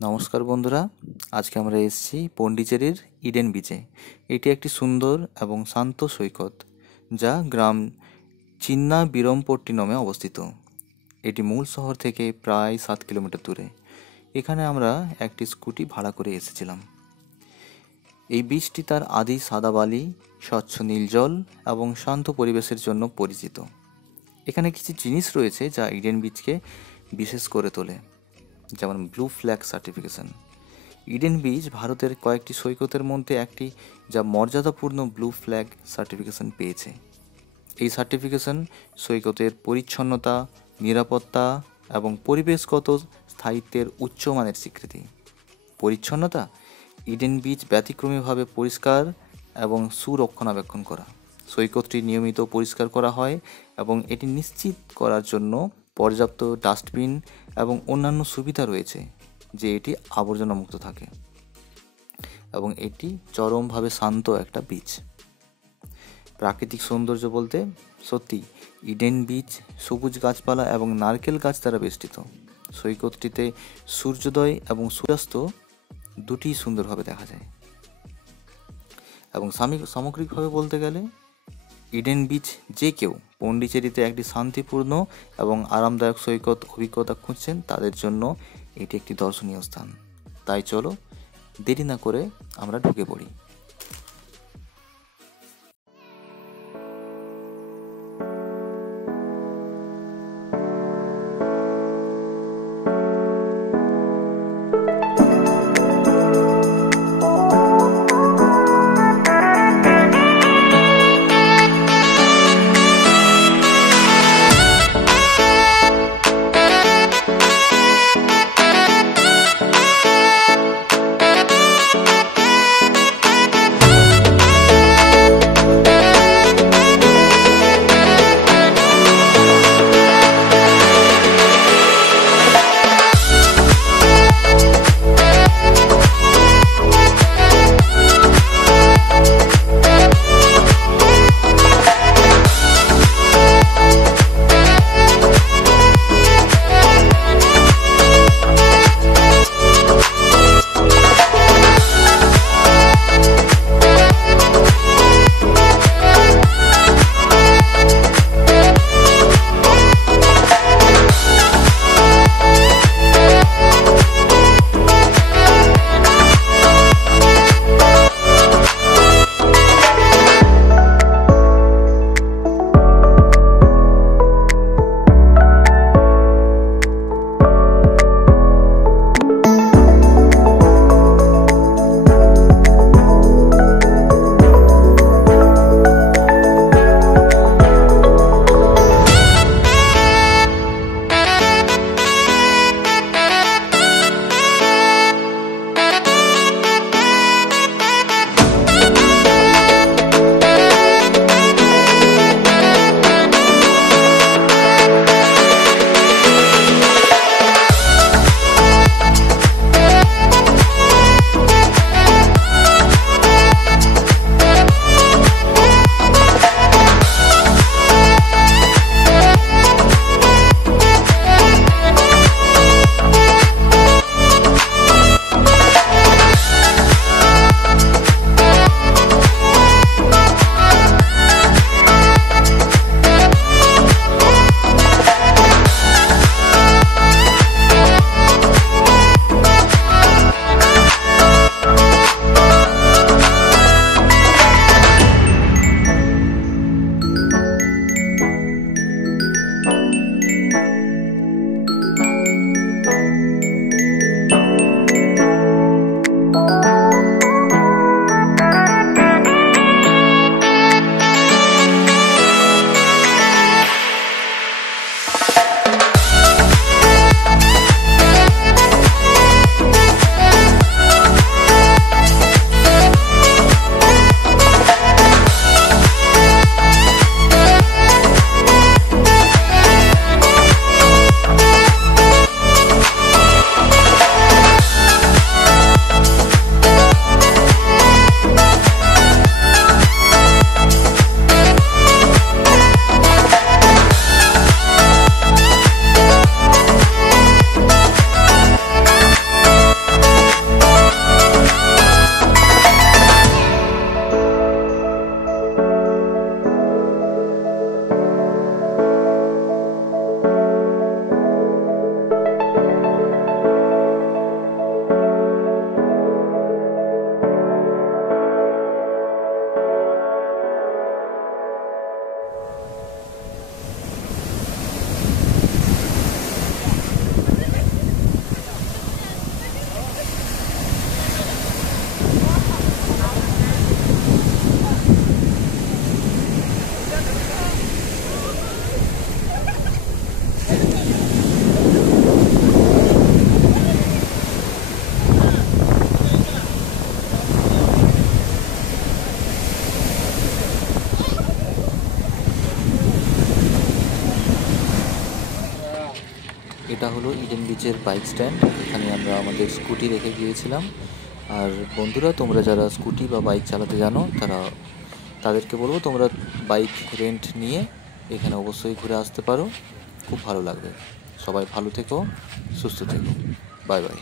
নমস্কার বন্ধুরা, আজকে আমরা এসেছি পন্ডিচেরির ইডেন বিচে। এটি একটি সুন্দর এবং শান্ত সৈকত যা গ্রাম চিন্না বিরমপট্টিনমে অবস্থিত। এটি মূল শহর থেকে প্রায় 7 কিলোমিটার দূরে। এখানে আমরা একটি স্কুটি ভাড়া করে এসেছিলাম। এই বিচটি তার আদি সাদা বালি, স্বচ্ছ নীল জল এবং শান্ত পরিবেশের জন্য পরিচিত। এখানে কিছু জিনিস রয়েছে যা ইডেন বিচকে বিশেষ করে তোলে, যেমন blue flag certification. Eden beach ভারতের কয়েকটি সৈকতের মধ্যে একটি যা মর্যাদাপূর্ণ ব্লু ফ্ল্যাগ সার্টিফিকেশন পেয়েছে। এই সার্টিফিকেশন সৈকতের পরিচ্ছন্নতা, নিরাপত্তা এবং পরিবেশগত স্থায়িত্বের উচ্চমানের স্বীকৃতি। পরিচ্ছন্নতা: ইডেন বিচ ব্যতিক্রমীভাবে পরিষ্কার এবং সুরক্ষণাবেক্ষণ করা। সৈকতটি নিয়মিত পরিষ্কার করা হয় এবং এটি নিশ্চিত করার জন্য পর্যাপ্ত ডাস্টবিন এবং অন্যান্য সুবিধা রয়েছে যে এটি আবর্জনামুক্ত থাকে, এবং এটি চরমভাবে শান্ত একটা বিচ। প্রাকৃতিক সৌন্দর্য বলতে সত্যি ইডেন বিচ সবুজ গাছপালা এবং নারকেল গাছ দ্বারা বেষ্টিত। সৈকতটিতে সূর্যোদয় এবং সূর্যাস্ত দুটিই সুন্দরভাবে দেখা যায়। এবং সামগ্রিকভাবে বলতে গেলে ইডেন বিচ যে কেউ পন্ডিচেরিতে একটি শান্তিপূর্ণ এবং আরামদায়ক সৈকত অভিজ্ঞতা খুঁজছেন তাদের জন্য এটি একটি দর্শনীয় স্থান। তাই চলো দেরি না করে আমরা ঢুকে পড়ি। হলো ইডেন বিচের বাইক স্ট্যান্ড। এখানে আমরা আমাদের স্কুটি রেখে গিয়েছিলাম। আর বন্ধুরা, তোমরা যারা স্কুটি বা বাইক চালাতে জানো তাদেরকে বলবো তোমরা বাইক রেন্ট নিয়ে এখানে অবশ্যই ঘুরে আসতে পারো, খুব ভালো লাগবে। সবাই ভালো থেকো, সুস্থ থেকো, বাই বাই।